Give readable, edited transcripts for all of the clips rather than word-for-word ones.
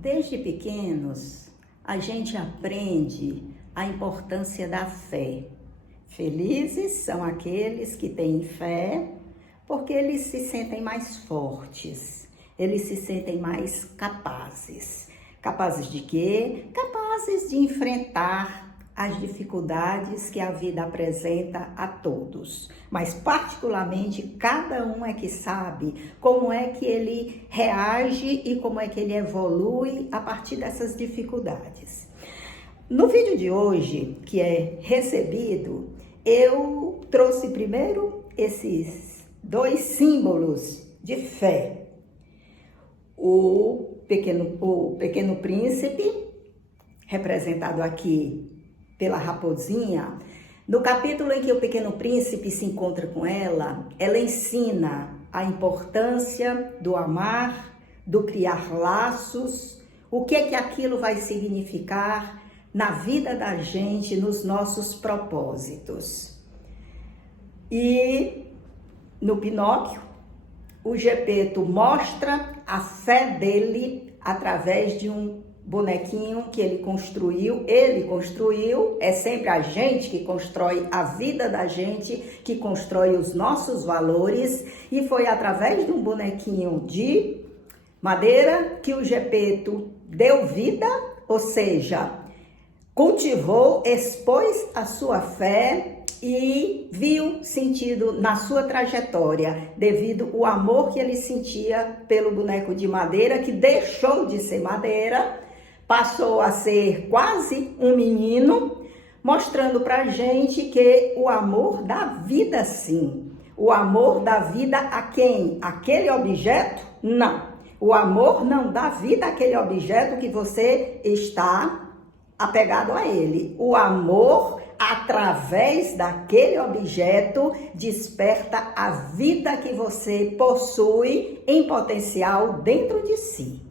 Desde pequenos, a gente aprende a importância da fé. Felizes são aqueles que têm fé, porque eles se sentem mais fortes, eles se sentem mais capazes. Capazes de quê? Capazes de enfrentar as dificuldades que a vida apresenta a todos. Mas particularmente cada um é que sabe como é que ele reage e como é que ele evolui a partir dessas dificuldades. No vídeo de hoje, que é recebido, eu trouxe primeiro esses dois símbolos de fé. O pequeno príncipe, representado aqui pela raposinha. No capítulo em que o pequeno príncipe se encontra com ela ensina a importância do amar, do criar laços, o que é que aquilo vai significar na vida da gente, nos nossos propósitos. E no Pinóquio, o Gepeto mostra a fé dele através de um bonequinho que ele construiu, é sempre a gente que constrói a vida da gente, que constrói os nossos valores, e foi através de um bonequinho de madeira que o Gepeto deu vida, ou seja, cultivou, expôs a sua fé e viu sentido na sua trajetória, devido ao amor que ele sentia pelo boneco de madeira, que deixou de ser madeira, passou a ser quase um menino, mostrando pra gente que o amor dá vida sim. O amor dá vida a quem? Aquele objeto? Não. O amor não dá vida àquele objeto que você está apegado a ele. O amor, através daquele objeto, desperta a vida que você possui em potencial dentro de si.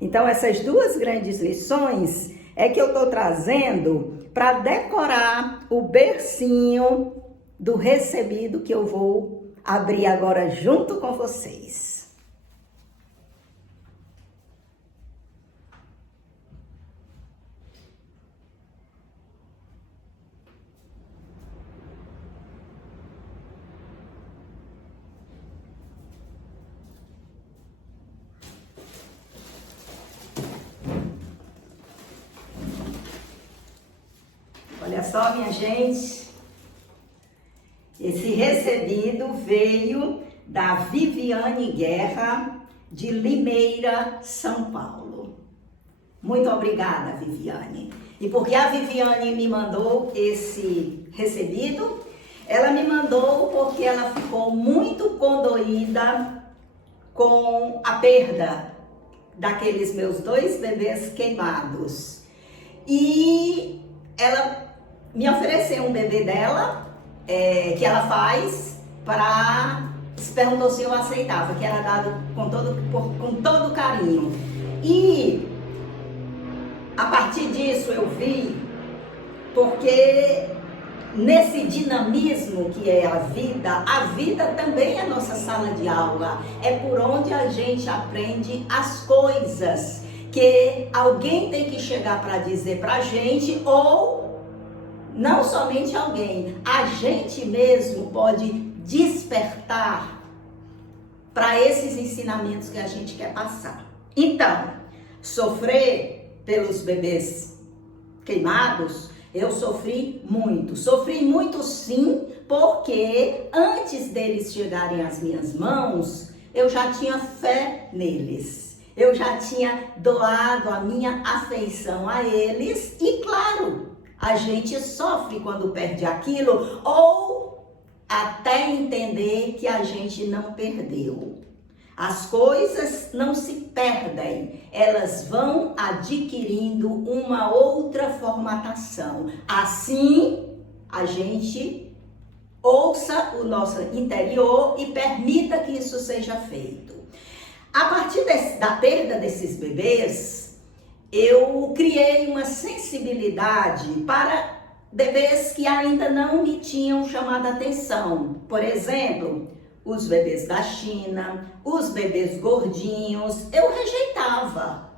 Então, essas duas grandes lições é que eu estou trazendo para decorar o bercinho do recebido que eu vou abrir agora junto com vocês. Olha só, minha gente, esse recebido veio da Viviane Guerra, de Limeira, São Paulo. Muito obrigada, Viviane. E porque a Viviane me mandou esse recebido, ela me mandou porque ela ficou muito condoída com a perda daqueles meus dois bebês queimados. E ela me ofereceu um bebê dela, que ela faz, se perguntou se eu aceitava, que era dado com todo carinho. E a partir disso eu vi, porque nesse dinamismo que é a vida também é nossa sala de aula, é por onde a gente aprende as coisas que alguém tem que chegar para dizer pra gente, ou não somente alguém, a gente mesmo pode despertar para esses ensinamentos que a gente quer passar. Então, sofrer pelos bebês queimados, eu sofri muito sim, porque antes deles chegarem às minhas mãos, eu já tinha fé neles. Eu já tinha doado a minha afeição a eles e, claro, a gente sofre quando perde aquilo ou até entender que a gente não perdeu. As coisas não se perdem, elas vão adquirindo uma outra formatação. Assim, a gente ouça o nosso interior e permita que isso seja feito. A partir da perda desses bebês, eu criei uma sensibilidade para bebês que ainda não me tinham chamado a atenção. Por exemplo, os bebês da China, os bebês gordinhos, eu rejeitava.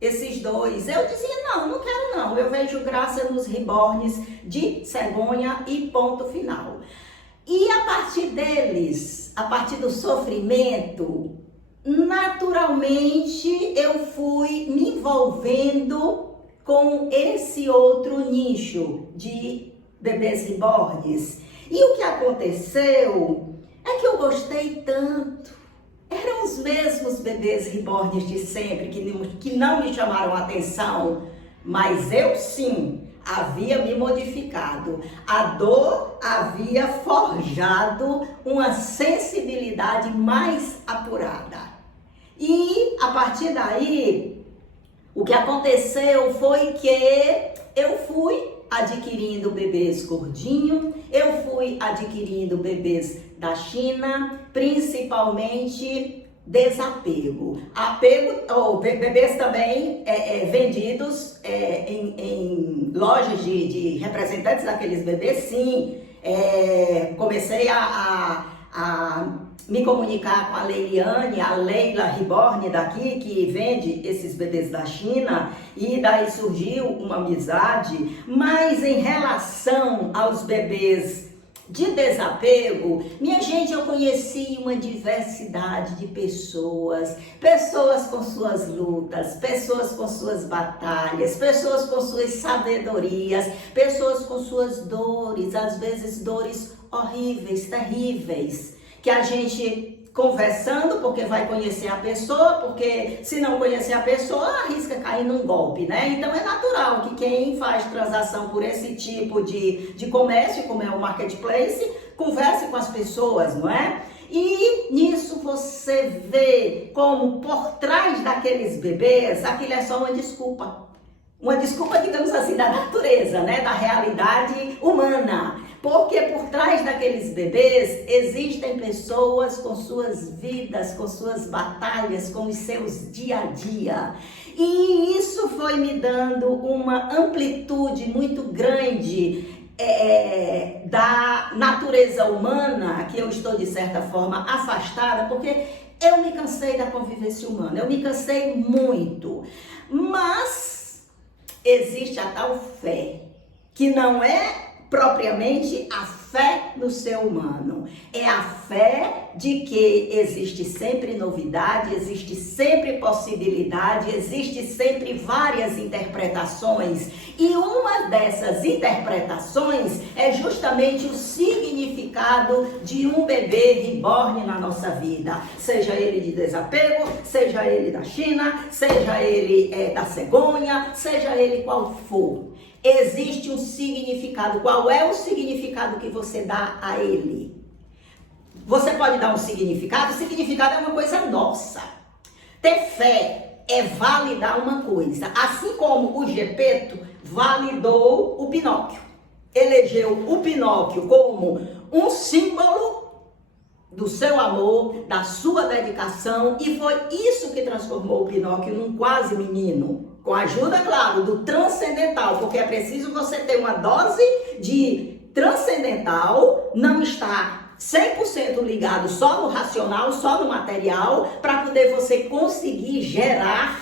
esses dois. Eu dizia, não quero não. Eu vejo graça nos reborns de cegonha e ponto final. E a partir deles, a partir do sofrimento, naturalmente eu fui me envolvendo com esse outro nicho de bebês reborns. E o que aconteceu é que eu gostei tanto. Eram os mesmos bebês reborns de sempre, que não me chamaram a atenção, mas eu sim havia me modificado. A dor havia forjado uma sensibilidade mais apurada. E a partir daí, o que aconteceu foi que eu fui adquirindo bebês gordinhos, eu fui adquirindo bebês da China, principalmente desapego. Bebês também vendidos em lojas de representantes daqueles bebês, sim. Comecei a me comunicar com a Leiliane, a Leila Reborn daqui, que vende esses bebês da China, e daí surgiu uma amizade. Mas em relação aos bebês de desapego, minha gente, eu conheci uma diversidade de pessoas com suas lutas, pessoas com suas batalhas, pessoas com suas sabedorias, pessoas com suas dores, às vezes dores horríveis, terríveis, que a gente conversando, porque vai conhecer a pessoa, porque se não conhecer a pessoa, arrisca cair num golpe, né? Então é natural que quem faz transação por esse tipo de comércio, como é o marketplace, converse com as pessoas, não é? E nisso você vê como por trás daqueles bebês, aquilo é só uma desculpa. Uma desculpa, digamos assim, da natureza, né? Da realidade humana. Porque por trás daqueles bebês existem pessoas com suas vidas, com suas batalhas, com os seus dia a dia. E isso foi me dando uma amplitude muito grande da natureza humana, que eu estou de certa forma afastada, porque eu me cansei da convivência humana, eu me cansei muito. Mas existe a tal fé, que não é propriamente a fé no ser humano, é a fé de que existe sempre novidade, existe sempre possibilidade, existe sempre várias interpretações, e uma dessas interpretações é justamente o significado de um bebê reborn na nossa vida, seja ele de desapego, seja ele da China, seja ele da cegonha, seja ele qual for. Existe um significado. Qual é o significado que você dá a ele? Você pode dar um significado. O significado é uma coisa nossa. Ter fé é validar uma coisa. Assim como o Gepeto validou o Pinóquio. Elegeu o Pinóquio como um símbolo do seu amor, da sua dedicação, e foi isso que transformou o Pinóquio num quase menino. Com a ajuda, claro, do transcendental, porque é preciso você ter uma dose de transcendental, não estar 100% ligado só no racional, só no material, para poder você conseguir gerar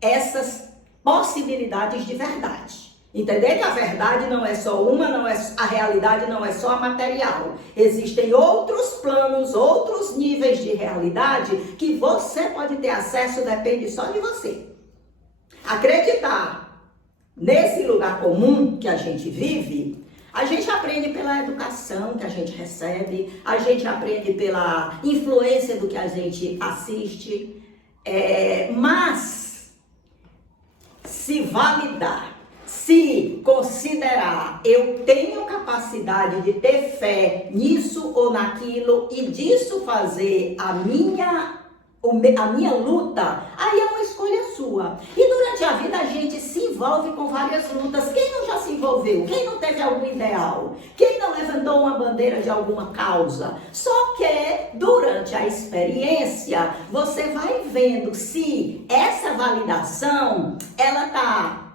essas possibilidades de verdade. Entender que a verdade não é só uma, a realidade não é só a material. Existem outros planos, outros níveis de realidade que você pode ter acesso, depende só de você. Acreditar nesse lugar comum que a gente vive, a gente aprende pela educação que a gente recebe, a gente aprende pela influência do que a gente assiste, mas se validar, se considerar, eu tenho capacidade de ter fé nisso ou naquilo e disso fazer a minha luta, aí é uma escolha sua. E durante a vida a gente se envolve com várias lutas. Quem não já se envolveu? Quem não teve algum ideal? Quem não levantou uma bandeira de alguma causa? Só que durante a experiência você vai vendo se essa validação ela tá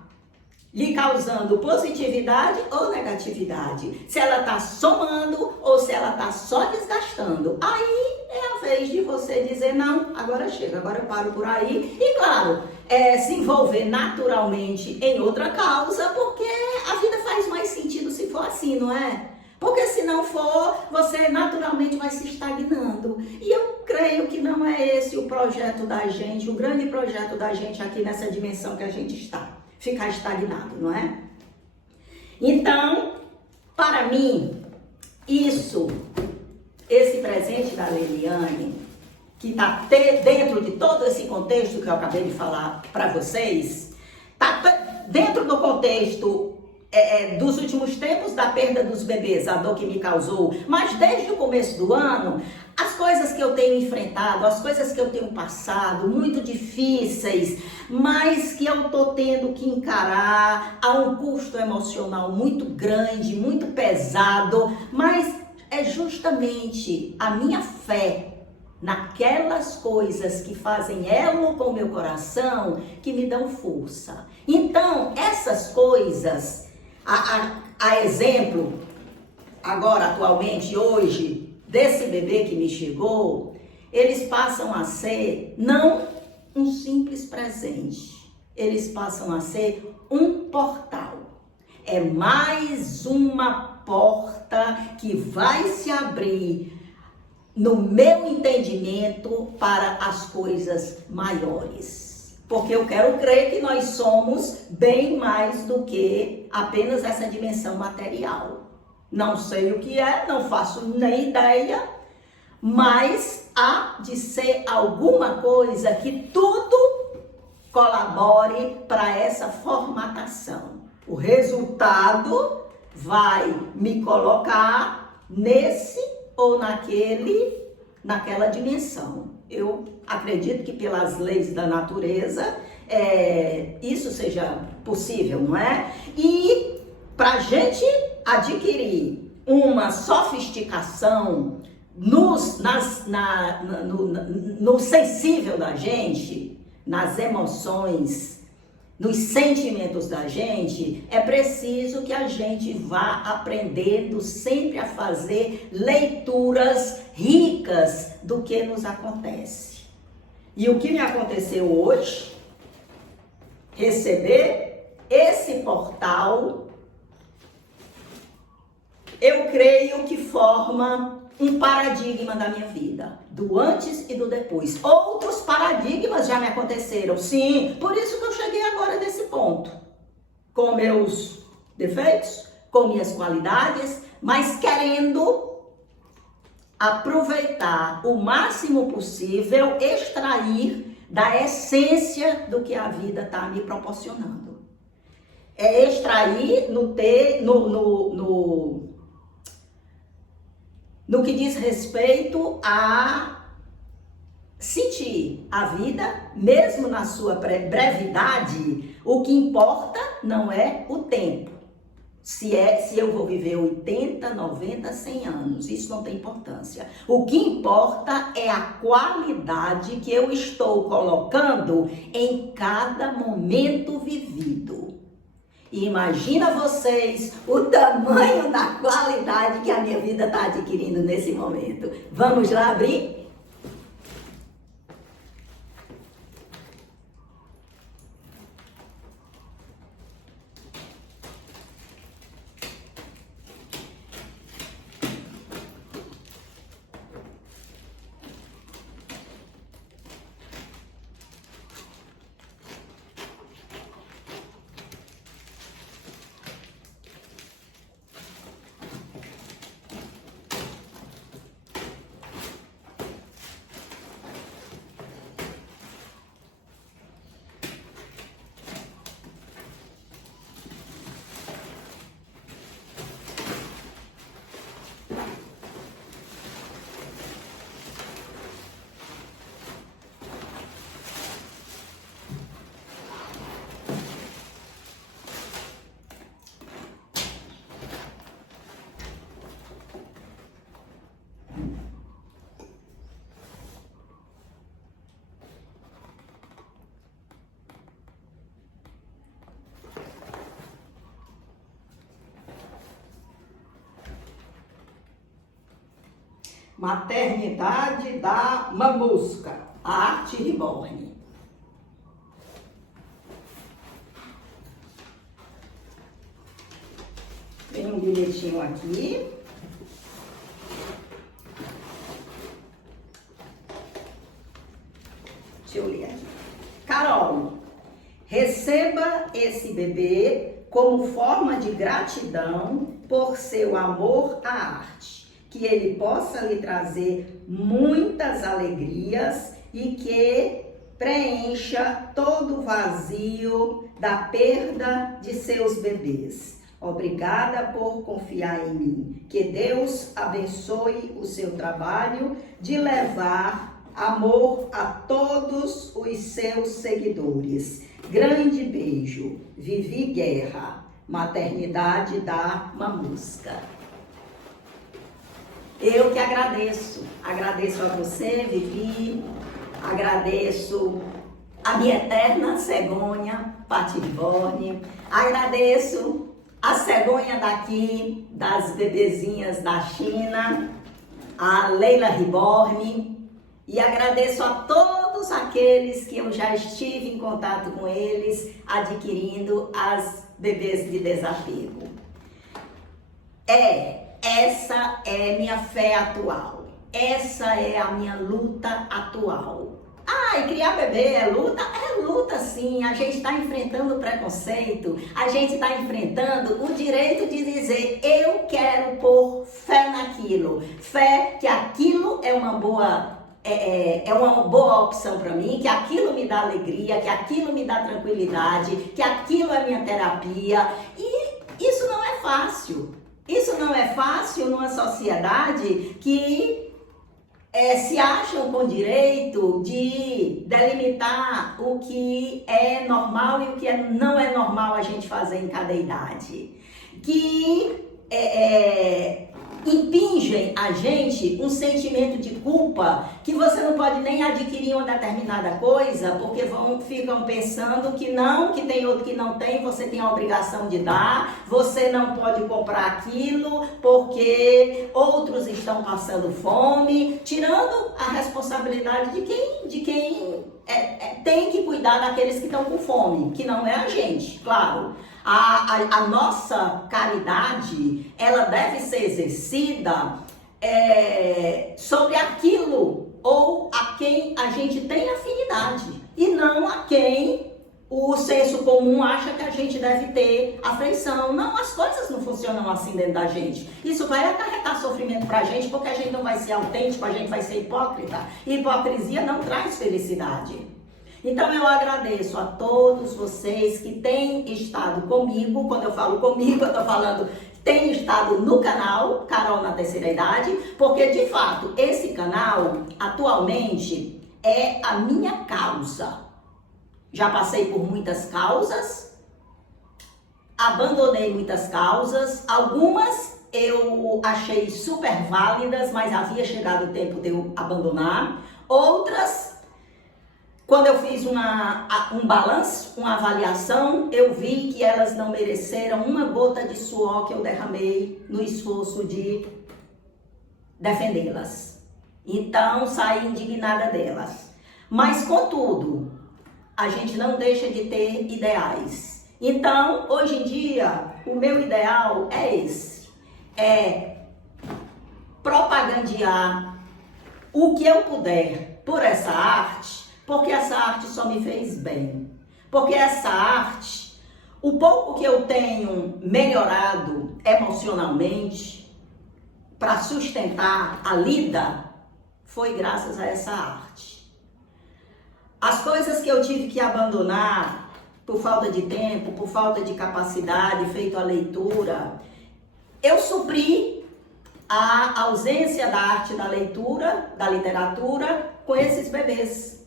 lhe causando positividade ou negatividade, se ela está somando ou se ela está só desgastando. Aí é a vez de você dizer, não, agora chega, agora eu paro por aí. E claro, se envolver naturalmente em outra causa, porque a vida faz mais sentido se for assim, não é? Porque se não for, você naturalmente vai se estagnando. E eu creio que não é esse o projeto da gente, o grande projeto da gente aqui nessa dimensão que a gente está. Ficar estagnado, não é? Então, para mim, esse presente da Leliane, que está dentro de todo esse contexto que eu acabei de falar para vocês, está dentro do contexto dos últimos tempos da perda dos bebês, a dor que me causou, mas desde o começo do ano, as coisas que eu tenho enfrentado, as coisas que eu tenho passado, muito difíceis, mas que eu tô tendo que encarar a um custo emocional muito grande, muito pesado, mas é justamente a minha fé naquelas coisas que fazem elo com o meu coração que me dão força. Então, essas coisas, a exemplo, agora, atualmente, hoje, desse bebê que me chegou, eles passam a ser não um simples presente, eles passam a ser um portal. É mais uma porta que vai se abrir no meu entendimento para as coisas maiores. Porque eu quero crer que nós somos bem mais do que apenas essa dimensão material. Não sei o que é, não faço nem ideia, mas há de ser alguma coisa que tudo colabore para essa formatação. O resultado vai me colocar nesse ou naquela dimensão. Eu acredito que pelas leis da natureza isso seja possível, não é? E para a gente adquirir uma sofisticação no sensível da gente, nas emoções, nos sentimentos da gente, é preciso que a gente vá aprendendo sempre a fazer leituras ricas do que nos acontece. E o que me aconteceu hoje, receber esse portal, eu creio que forma um paradigma da minha vida, do antes e do depois. Outros paradigmas já me aconteceram, sim, por isso que eu cheguei agora nesse ponto, com meus defeitos, com minhas qualidades, mas querendo aproveitar o máximo possível, extrair da essência do que a vida está me proporcionando. É extrair no que diz respeito a sentir a vida, mesmo na sua brevidade. O que importa não é o tempo. Se eu vou viver 80, 90, 100 anos, isso não tem importância. O que importa é a qualidade que eu estou colocando em cada momento vivido. E imagina vocês o tamanho da qualidade que a minha vida está adquirindo nesse momento. Vamos lá abrir? Maternidade da Mamusca, a arte reborn. Tem um bilhetinho aqui. Deixa eu ler aqui. Carol, receba esse bebê como forma de gratidão por seu amor à arte. Que ele possa lhe trazer muitas alegrias e que preencha todo o vazio da perda de seus bebês. Obrigada por confiar em mim. Que Deus abençoe o seu trabalho de levar amor a todos os seus seguidores. Grande beijo. Vivi Guerra, Maternidade da Mamusca. Eu que agradeço. Agradeço a você, Vivi. Agradeço a minha eterna cegonha, Pati Reborn. Agradeço a cegonha daqui, das bebezinhas da China, a Leila Reborn. E agradeço a todos aqueles que eu já estive em contato com eles, adquirindo as bebês de desapego. Essa é minha fé atual. Essa é a minha luta atual. E criar bebê é luta? É luta sim, a gente está enfrentando o preconceito, a gente está enfrentando o direito de dizer eu quero pôr fé naquilo, fé que aquilo é uma boa opção para mim, que aquilo me dá alegria, que aquilo me dá tranquilidade, que aquilo é minha terapia. E isso não é fácil. Isso não é fácil numa sociedade que se acham com direito de delimitar o que é normal e o que não é normal a gente fazer em cada idade. Que impingem a gente um sentimento de culpa que você não pode nem adquirir uma determinada coisa porque ficam pensando que não, que tem outro que não tem, você tem a obrigação de dar, você não pode comprar aquilo porque outros estão passando fome, tirando a responsabilidade de quem tem que cuidar daqueles que estão com fome, que não é a gente, claro. A nossa caridade, ela deve ser exercida sobre aquilo ou a quem a gente tem afinidade e não a quem o senso comum acha que a gente deve ter afeição. Não, as coisas não funcionam assim dentro da gente. Isso vai acarretar sofrimento pra gente porque a gente não vai ser autêntico, a gente vai ser hipócrita. E hipocrisia não traz felicidade. Então eu agradeço a todos vocês que têm estado comigo. Quando eu falo comigo, eu estou falando têm estado no canal Carol na Terceira Idade, porque de fato esse canal atualmente é a minha causa. Já passei por muitas causas, abandonei muitas causas, algumas eu achei super válidas, mas havia chegado o tempo de eu abandonar. Outras, quando eu fiz um balanço, uma avaliação, eu vi que elas não mereceram uma gota de suor que eu derramei no esforço de defendê-las. Então, saí indignada delas. Mas, contudo, a gente não deixa de ter ideais. Então, hoje em dia, o meu ideal é esse. É propagandear o que eu puder por essa arte, porque essa arte só me fez bem. Porque essa arte, o pouco que eu tenho melhorado emocionalmente para sustentar a lida, foi graças a essa arte. As coisas que eu tive que abandonar por falta de tempo, por falta de capacidade, feito a leitura, eu supri a ausência da arte da leitura, da literatura, com esses bebês,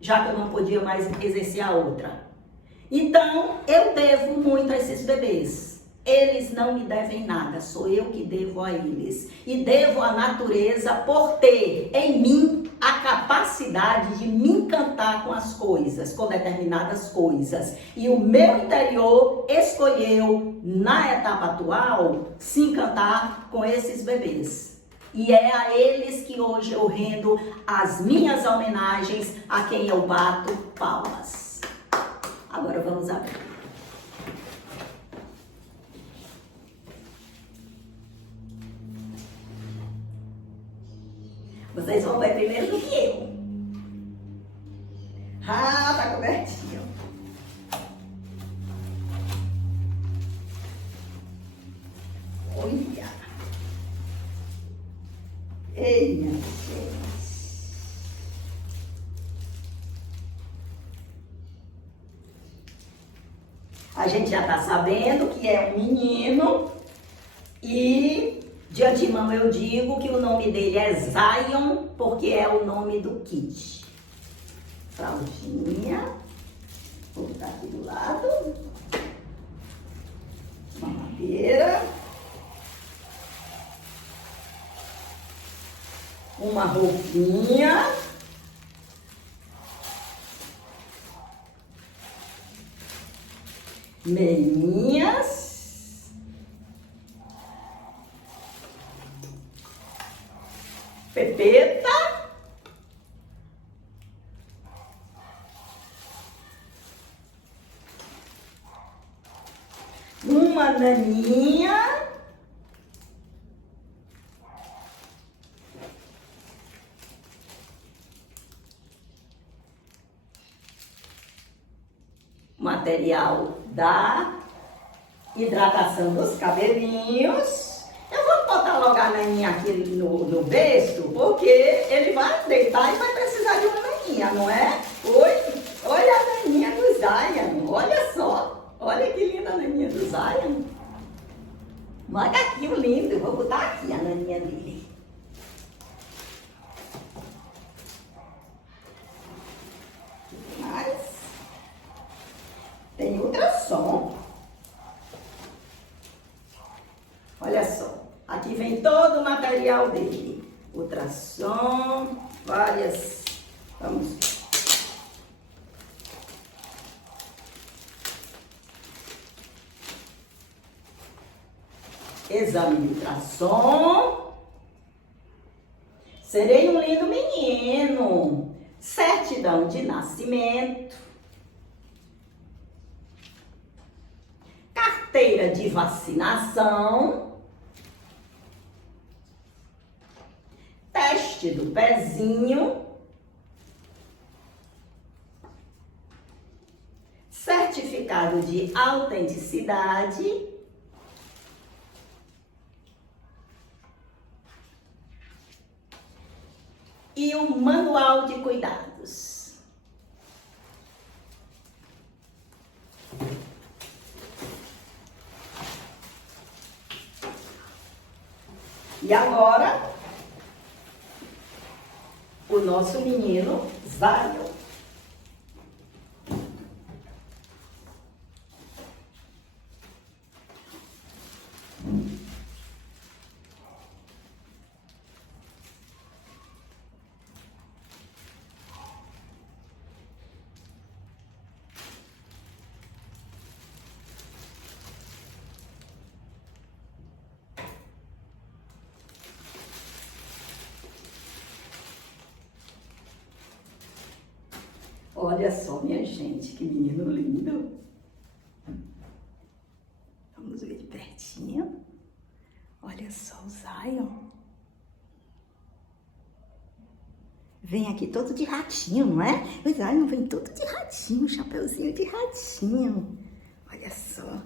já que eu não podia mais exercer a outra. Então, eu devo muito a esses bebês. Eles não me devem nada, sou eu que devo a eles. E devo à natureza por ter em mim a capacidade de me encantar com as coisas, com determinadas coisas. E o meu interior escolheu, na etapa atual, se encantar com esses bebês. E é a eles que hoje eu rendo as minhas homenagens, a quem eu bato palmas. Agora vamos abrir. Vocês vão ver primeiro do que eu. Ah, tá cobertinho. Olha. Ei, minha gente. A gente já tá sabendo que é um menino e de antemão eu digo que o nome dele é Zion, porque é o nome do kit. Fraldinha. Vou botar aqui do lado. Mamadeira. Uma roupinha. Meinhas. Pepeta. Uma naninha. Material da hidratação dos cabelinhos. Eu vou botar logo a naninha aqui no berço, porque ele vai deitar e vai precisar de uma naninha, não é? Oi, olha a naninha do Zion, olha só. Olha que linda a naninha do Zion. Olha aqui o lindo, eu vou botar aqui a naninha dele. Mas tem ultrassom. Olha só, aqui vem todo o material dele. Ultrassom, várias, vamos ver. Exame de ultrassom. Serei um lindo menino. Certidão de nascimento. Carteira de vacinação. Teste do pezinho. Certificado de autenticidade. E o manual de cuidados. E agora, o nosso menino Zion. Olha só, minha gente, que menino lindo. Vamos ver de pertinho. Olha só o Zion. Vem aqui todo de ratinho, não é? O Zion vem todo de ratinho, chapeuzinho de ratinho. Olha só.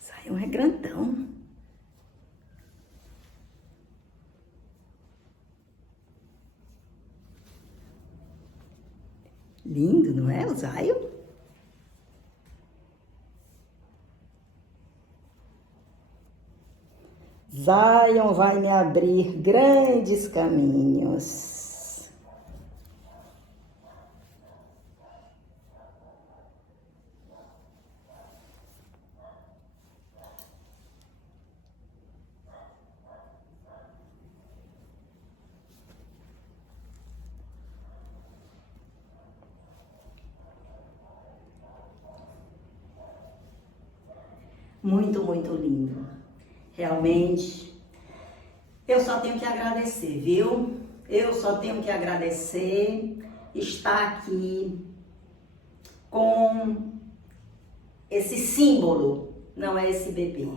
Zion é grandão. Lindo, não é, o Zion? Zion vai me abrir grandes caminhos. muito, muito lindo. Realmente, eu só tenho que agradecer, viu? Eu só tenho que agradecer estar aqui com esse símbolo, não é esse bebê.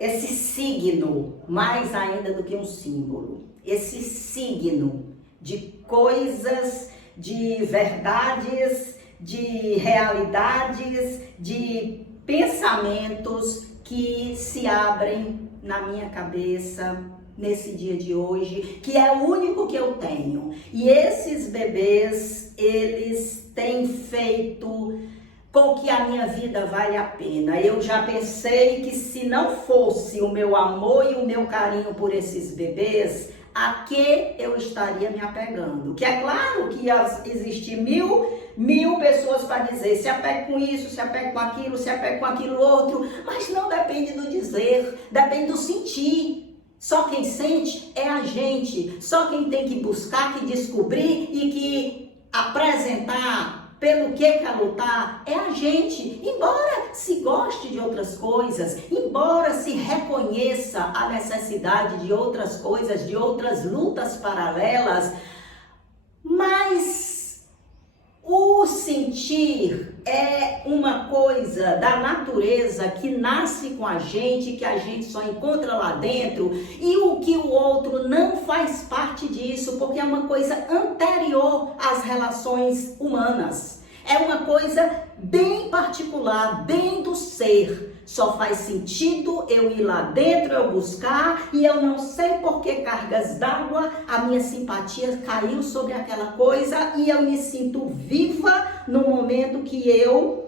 Esse signo, mais ainda do que um símbolo, esse signo de coisas, de verdades, de realidades, de pensamentos que se abrem na minha cabeça nesse dia de hoje, que é o único que eu tenho. E esses bebês, eles têm feito com que a minha vida vale a pena. Eu já pensei que se não fosse o meu amor e o meu carinho por esses bebês, a que eu estaria me apegando? Que é claro que existem mil pessoas para dizer, se apegue com isso, se apegue com aquilo, se apegue com aquilo outro, mas não depende do dizer, depende do sentir. Só quem sente é a gente, só quem tem que buscar, que descobrir e que apresentar pelo que quer lutar é a gente. Embora se goste de outras coisas, embora se reconheça a necessidade de outras coisas, de outras lutas paralelas, mas o sentir é uma coisa da natureza que nasce com a gente, que a gente só encontra lá dentro, e o que o outro não faz parte disso, porque é uma coisa anterior às relações humanas. É uma coisa bem particular, bem do ser. Só faz sentido eu ir lá dentro, eu buscar, e eu não sei por que cargas d'água a minha simpatia caiu sobre aquela coisa e eu me sinto viva no momento que eu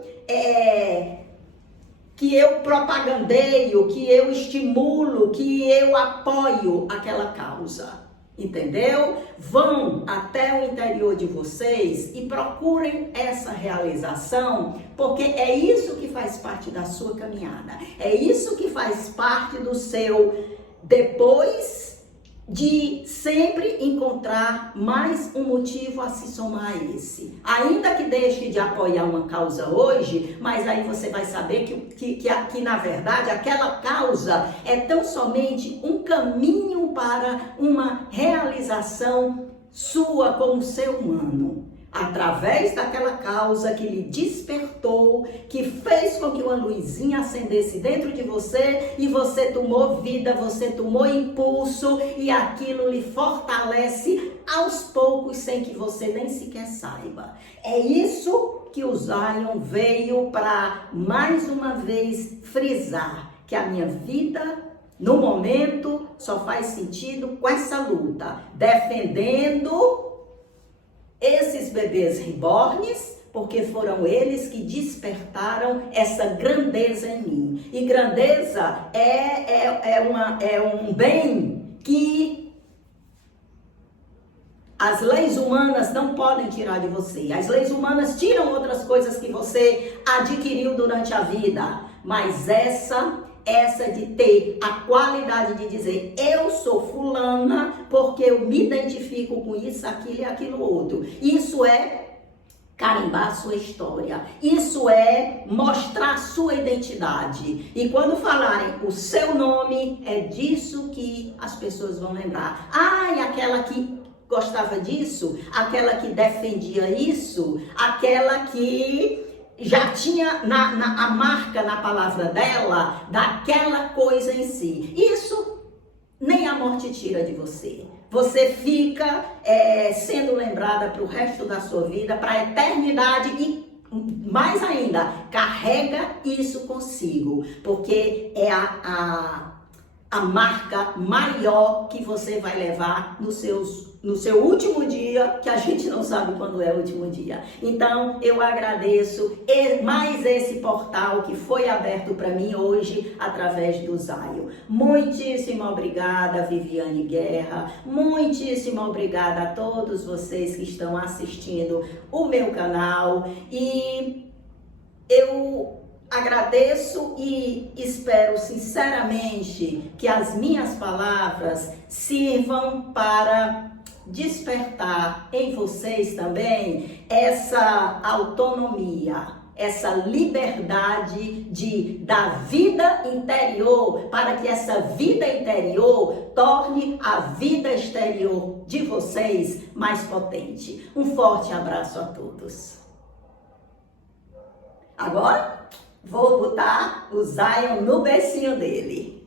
propagandeio, que eu estimulo, que eu apoio aquela causa. Entendeu? Vão até o interior de vocês e procurem essa realização, porque é isso que faz parte da sua caminhada. É isso que faz parte do seu depois de sempre encontrar mais um motivo a se somar a esse. Ainda que deixe de apoiar uma causa hoje, mas aí você vai saber que na verdade aquela causa é tão somente um caminho para uma realização sua como ser humano. Através daquela causa que lhe despertou, que fez com que uma luzinha acendesse dentro de você e você tomou vida, você tomou impulso e aquilo lhe fortalece aos poucos sem que você nem sequer saiba. É isso que o Zion veio para mais uma vez frisar, que a minha vida no momento só faz sentido com essa luta, defendendo esses bebês reborns, porque foram eles que despertaram essa grandeza em mim. E grandeza é um bem que as leis humanas não podem tirar de você. As leis humanas tiram outras coisas que você adquiriu durante a vida, mas essa de ter a qualidade de dizer eu sou fulana porque eu me identifico com isso, aquilo e aquilo outro. Isso é carimbar a sua história. Isso é mostrar a sua identidade. E quando falarem o seu nome, é disso que as pessoas vão lembrar. Ai, aquela que gostava disso, aquela que defendia isso, aquela que já tinha a marca na palavra dela, daquela coisa em si. Isso nem a morte tira de você. Você fica sendo lembrada para o resto da sua vida, para a eternidade e mais ainda, carrega isso consigo, porque é a marca maior que você vai levar no seu último dia, que a gente não sabe quando é o último dia. Então, eu agradeço mais esse portal que foi aberto para mim hoje através do Zion. Muitíssimo obrigada, Viviane Guerra. Muitíssimo obrigada a todos vocês que estão assistindo o meu canal. E eu agradeço e espero sinceramente que as minhas palavras sirvam para despertar em vocês também essa autonomia, essa liberdade da vida interior, para que essa vida interior torne a vida exterior de vocês mais potente. Um forte abraço a todos. Agora, vou botar o Zion no bercinho dele.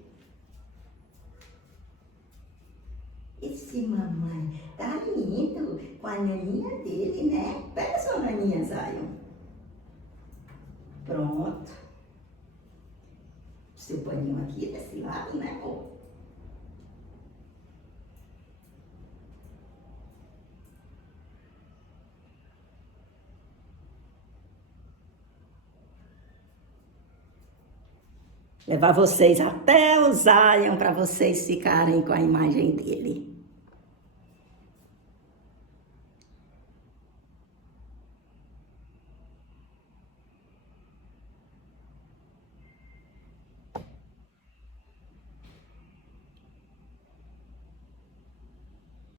Esse mamãe tá lindo com a naninha dele, né? Pega sua naninha, Zion. Pronto. Seu paninho aqui desse lado, né, amor? Levar vocês até o Zion para vocês ficarem com a imagem dele.